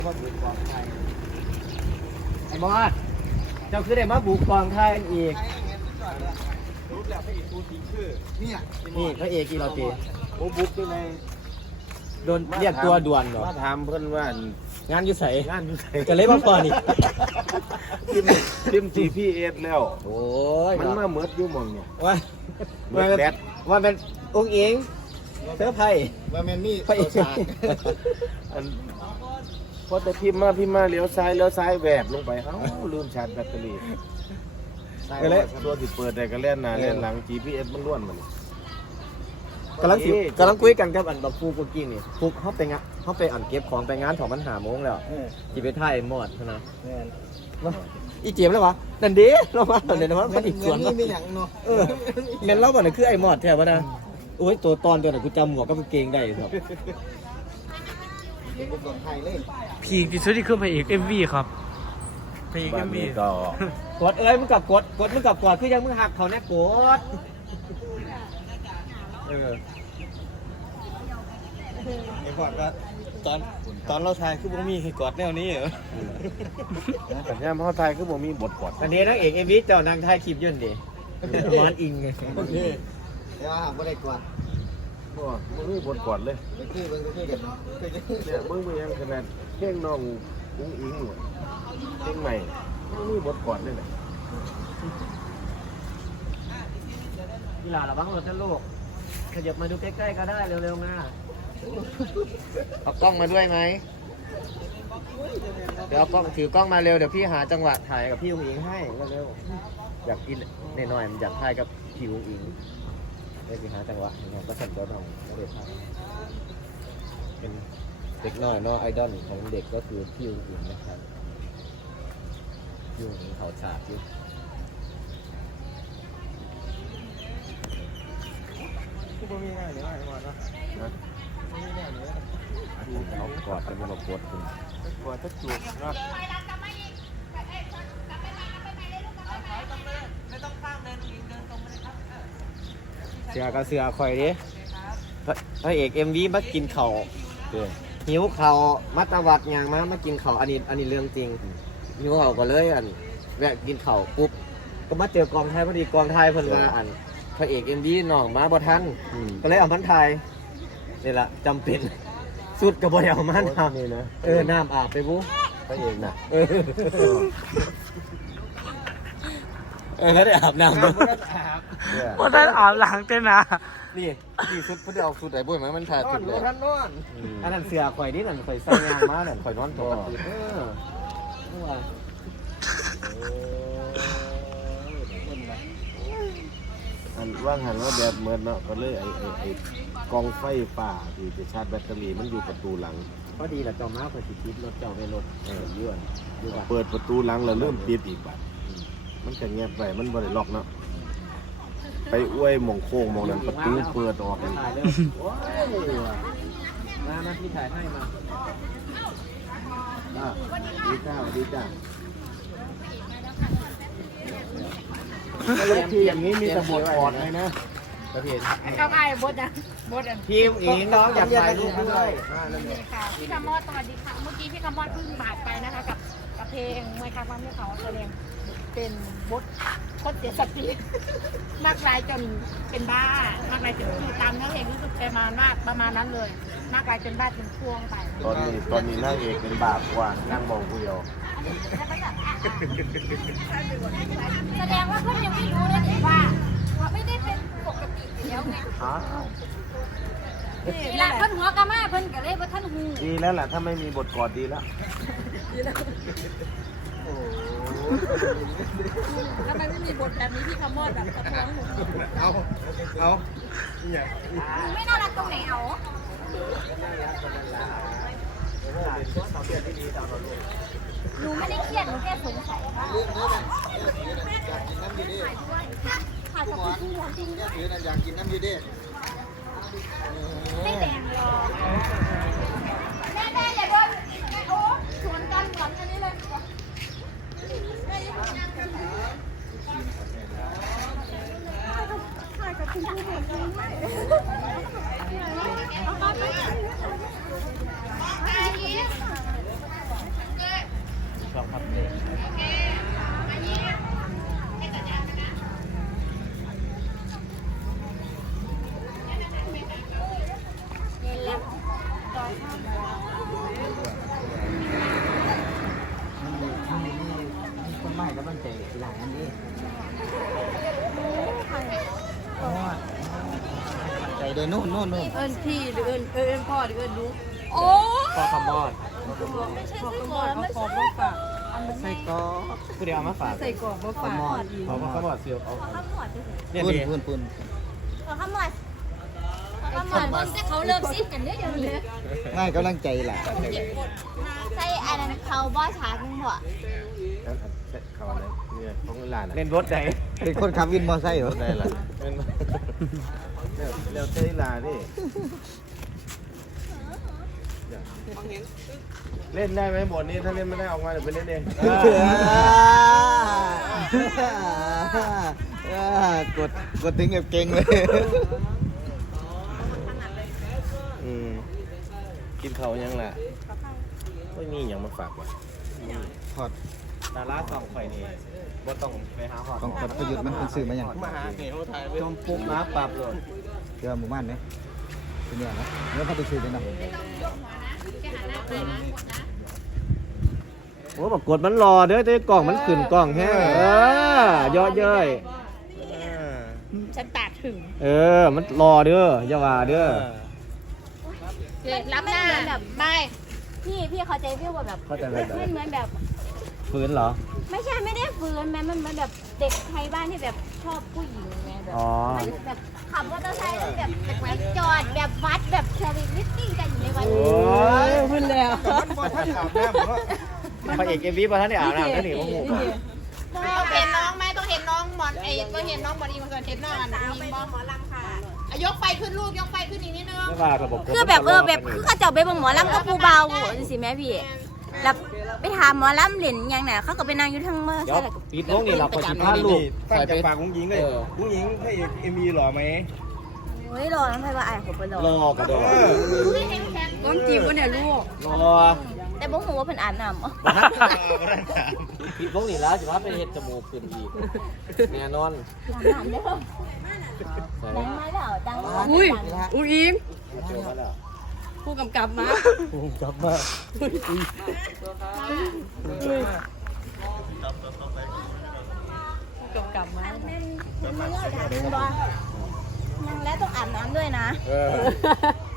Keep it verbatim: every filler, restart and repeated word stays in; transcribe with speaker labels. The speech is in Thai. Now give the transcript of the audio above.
Speaker 1: มาบุกกองไทยไอ้บอสเจ้าคือได้มาบุกกองไทยอีกรู้แล้วพระเอกตัวจริงคือเนี่ยนี่พระเอกอีเราเจโอ้บุกอยู่ในโดนเรียกตัวด่วนเหรอ
Speaker 2: มาถามเพื่อนว่างาน
Speaker 1: อยู่ใส่
Speaker 2: งานอยู่ใส่
Speaker 1: ก็เลยมาก่อนอีก
Speaker 2: ทิมทิมจีพีเอสแล้ว
Speaker 1: โอ้ย
Speaker 2: มันมาเหมือดอยู่มองเนี่ย
Speaker 1: ว่าว่าเป็นว่าเป็นองค์เองเสื้อไผ่
Speaker 3: ว่าแมนนี่
Speaker 1: พระเอก
Speaker 2: อันพอแต่พิมพ์มาพิมพ์มาเลี้ยวซ้ายเลี้ยวซ้ายแหวกลงไปเอ้าลืมชาร์จแบตเตอรี่ก็เลยตัวที่เปิดแต่ก็เล่นหน้าเล่นหลัง จี พี เอส มันล้วนมัน
Speaker 1: กำลังกำลังคุยกันกับอันแบบฟูกุกิ้งนี่ฟูเขาไปงานเขาไปอันเก็บของไปงานของมันหาโมงแล้วจีไปถ่ายหมดนะอีเจียมแล้ววะนันดีเรามาตอนนี้นะว่ามันอีกส่วน
Speaker 3: นี่ไม่อย่างเนาะ
Speaker 1: เออเมนเล่าบ่เนี่ยคือไอ้หมดแถวนะโอ้ยตัวตอนตัวไหนกูจำหัวก็เป็นเกงได้ครับ
Speaker 4: พีคที่สุดที่คือพระเอกเอ็มวีครับพระเอกเอ็มวี
Speaker 2: ก็
Speaker 1: กดเอ้ยมึงกับกดกดมึงกับกดคือยังมึงหักเขาแน่กดเออไอ้กดก็ตอนตอนเราถ่ายคือบ่มีใครกดแนวนี้เหรอ
Speaker 2: แต่เนี่ยพ่อไทยคือผมมีบทกด
Speaker 1: อันนี้นักเอกเอ็มวีเจ้านางถ่ายคลิปยื่นดิมอนอิงไง
Speaker 3: เดี๋ยวหาบ่ได้กวาด
Speaker 2: บ่มึงมีบทกดเลย
Speaker 3: ไปคือเบิ่งก็คือเด็ด
Speaker 2: เนี่ยมึงมึงยังขนาดเพ่งน้องกุ้งอิงเพ่งใหม่มึงมีบทกดเลยนะ
Speaker 1: กีฬาระวังรถนะลูกขยับมาดูใกล้ๆก็ได้เร็วๆนะเอากล้องมาด้วยไหมเดี๋ยวเอากล้องถือกล้องมาเร็วเดี๋ยวพี่หาจังหวะถ่ายกับพี่อุ้งอิงให้เร็วๆอยากกินหน่อยๆมันอยากถ่ายกับพี่อุ้งอิงได้พี่หาจังหวะเนี่ยก็สั่นตัวน้องเด็กเป็นเด็กน้อยเนาะไอดอลของเด็กก็คือพี่อุ้งอิงนะครับพี่อุ้งอิงเขาฉากที่
Speaker 3: คือบ่มีง่ายเลยง่ายมากนะบ่มีง่ายเลย
Speaker 2: เขากอดกันมากดคุณ
Speaker 3: กวาดตะจุกนะ
Speaker 1: เสือกับเสือคอยดิพระเอกเอ็มวีมากินเข่าหิวเข่ามัตวัดอย่างมามากินเข่าอันนี้อันนี้เรื่องจริงหิวเข่าก็เลยอันแวะกินเข่าปุ๊บก็มาเจอกองไทยพอดีกองไทยเพิ่นมาอันพระเอกเอ็มวีน้องมาบ่ทันก็เลยเอามันไทยนี่แหละจำเป็นสุดกับบริเอามันทำ
Speaker 2: นี่นะ
Speaker 1: เออน้ำอาบไปบุ๊
Speaker 2: พระเอกนะ
Speaker 1: เออเออไม่ได้อาบน้ำ
Speaker 4: ว่าท่านอาบหลังเต้นนะ
Speaker 1: นี่นี่สุดเพื่อเอาสุดไหนบุ้ยไหมมันถ่ายสุดเลยท่านนอนอันนั้นเสือข่อยนี่นั่นข่อยใส่งานมานั่นข่อยนอนตัวตื่นเออ
Speaker 2: อันว่างหันว่าแบบเหมือนเนาะก็เลยไอ้ไอ้ไอ้กองไฟป่าที่จะชาร์จแบตเตอรี่มันอยู่ประตูหลัง
Speaker 1: พอดีแหละจอมาเปิดติดรถจอไปรถเออยื่น
Speaker 2: เปิดประตูหลังแล้วเริ่มปิดอีกบัดมันจะเงียบไปมันบริล็อกเนาะไปอ้วยมองโค้งมองนั้นประตูเปิดออกเลย
Speaker 1: มามาพี่ถ่ายให้มา
Speaker 2: ดีจ้าดีจ้าทีอย่างนี้มีแต่บทกอดเลยนะ
Speaker 1: ประเภท
Speaker 5: เขาไอ้บดอ่ะบดอ่ะ
Speaker 1: พี่เองน้องอยากถ่ายรูปด้วย
Speaker 5: นี่ค่ะพี่คำมอดสวัสดีค่ะเมื่อกี้พี่คำมอดเพิ่งบาดไปนะคะกับกับเพลงมวยคาความที่เขาแสดงเป็นบดโคตรเสียสติมากลายจนเป็นบ้ามากลายจนคือตามเนื้อเพลงรู้สึกประมาณว่าประมาณนั้นเลยมากลายจนบ้าจนพ่วงไป
Speaker 2: ตอนนี้ตอนนี้นางเอกเป็นบาปกว่านั่งบอกผู้เดียว
Speaker 5: แสดงว่าเพื่อนยังไม่รู้เลยว่าว่าไม่ได้เป็นปกติแล้วไงเวลาเพิ่นหัวกะมาเพิ่นก็เลยว่าท่านหู
Speaker 2: ดีแล้วแหละถ้าไม่มีบทกอดดีแล้ว
Speaker 5: ทำไมไม่มีบทแบบนี้พี่คำมอดแบบสะท้อนหนู
Speaker 3: เอาเอา
Speaker 5: ไม่น่ารักตรงไหนเอาหนูไม่ได้เครียดหนูแค่สงสัยว่า
Speaker 3: อยากกินน้ำดีๆ
Speaker 5: ค่ะจะพูดจริงจริง
Speaker 3: เนี่ยถือนั่นอยากกินน้ำดีๆ
Speaker 5: ไม่แดงหรอกแม่แม่อย่าโดนโอ้ชวนกันเหมือนอันนี้เลยแม่ยังนั่งกันถ่ายกับคุณผู้ชมจริงไหมเอาไปไป
Speaker 3: ใจหลานนี่ใจเดินนู่นนู่นนู่น
Speaker 5: เอิญพี่หรือเอิญเอิญพ่อหรือเอิญลูกโอ้
Speaker 1: พอคำบอด
Speaker 5: ไม่ใช่ไส้กรอกไม่ใช่
Speaker 1: ใส่กรอกผู้เดียวเอามาฝาก
Speaker 5: ใส่กรอกมาฝาก
Speaker 1: พอคำบอดเสียวเอา
Speaker 5: ข้าวหมอดด้วย
Speaker 1: เนี่ย
Speaker 3: ปุ่น
Speaker 1: ดี
Speaker 3: ปุ่นปุ่น
Speaker 5: ข้าวหมอดข้าวหมอดมันจะเขาเริ่มซิกันได้ยังเลย
Speaker 3: ง่ายกำลังใจหลาน
Speaker 5: ใส่อันนั้นเขาบ่ชาร์จมึงบ่
Speaker 2: นั่นเขาอะไรเนี่ยของหลาน
Speaker 1: เล่นรถไหน
Speaker 3: เป็นคนขับวินมอไซค์เหรอ
Speaker 2: ได้ละเป็นเร็วเต้ลานี่เล่นได้ไหมบทนี้ถ้าเล่นไม่ได้ออกมาเดี๋ยวไปเล่นเอง
Speaker 3: กดกดถึงแบบเก่งเลย
Speaker 2: อืมกินเขายังล่ะไม่มีอย่างมาฝากว่ะ
Speaker 3: ถอด
Speaker 1: ดาราสองข่อยนี่บ่ต้องไปหาหอด
Speaker 3: ของถอดประยุทธ์มันเป็นสื่อมาอย่าง
Speaker 1: มาหาเหวไทยจมปุ๊บมาปรับเลย
Speaker 3: เดี๋ยวหมู่บ้านเนี่ยเป็นเนี่ยนะเดี๋ยวเขาไปซื้อเลยนะ
Speaker 1: โอ้บอกกดมันรอเด้อแต่กล่องมันขึ้นกล่องแห้งเออย่อเย้ย
Speaker 5: ฉันตัดถึง
Speaker 1: เออ มันรอเด้ออย่าว่าเด้อ
Speaker 5: รับหน้าแบบไม่พี่พี่เข้าใจพี่ว่าแบบ
Speaker 1: เข้าใจไหม
Speaker 5: มันเหมือนแบบ
Speaker 1: ฟื้นเหรอ
Speaker 5: ไม่ใช่ไม่ได้ฟื้นแม่มันเหมือนแบบเด็กไทยบ้านที่แบบชอบผู้หญิงไงแบบ
Speaker 1: อ๋อ
Speaker 5: มันแบบขับมอเตอร์ไซค์แล้วแบบไปจอดแบบวัดแบบแคริลิสติ้งกันอยู่ในวัน
Speaker 1: โอ้ย
Speaker 5: พูดแล้ว
Speaker 1: พระเอกเอ็มวีมาท่านได้อาบน้ำท่านนี่ว่าหมู
Speaker 6: ต้องเห็นน้องไหมต้องเห็นน้องหมอนไอ้ต้องเห็นน้องหมอนอีกมาก่อนเห็นน้องอ่ะมีบอหมอลำค่ะอ่ะยกไฟขึ้นลูกยกไฟขึ้นอีกนิดนึง
Speaker 1: ไม่ว่าระบบ
Speaker 7: คือแบบเออแบบคือเขาเจ้าไปเบิ่งหมอลำกับผู้เบาจังซี่แม่พี่แล้วไปถามหมอลำเล่นหยังน่ะเขาก็ไปนั่งอยู่ทั้งเมื่อ
Speaker 1: เดี๋ยว
Speaker 7: ใช่แล้วก็
Speaker 1: ปิดวงนี่เราขอสิบห้าลูก
Speaker 3: ฟังจากปากของหญิงเลยผู้หญิงพระเอกเอ็มวีหล่อไหม
Speaker 7: โอ้ยรอน้ำไผว่าอ้ายเขาไปรอ
Speaker 1: รอกระโดด
Speaker 5: ก้มจีบวะเนี่ยลูก
Speaker 1: รอ
Speaker 7: แต่บ่ฮู้ว่าเพิ่นอาบน้ำบ่
Speaker 1: ปิดวงนี่แล้วจะว่าเป็นเห็ดจมูกขึ้นอีกแน่นอน
Speaker 7: อาบน้ำเด้อดังมาแล้วดังมา
Speaker 5: อุ้ย
Speaker 7: ดังแล้ว
Speaker 5: อุ้ยอิม
Speaker 1: เจอมาแล้ว
Speaker 5: ผู้กำกับมา
Speaker 1: จับมา
Speaker 5: ผู้กำกับมา
Speaker 7: แม่นมันมีเงาดังบ่ยังแล้วต้องอาบน้ำด้วยนะ
Speaker 1: เออ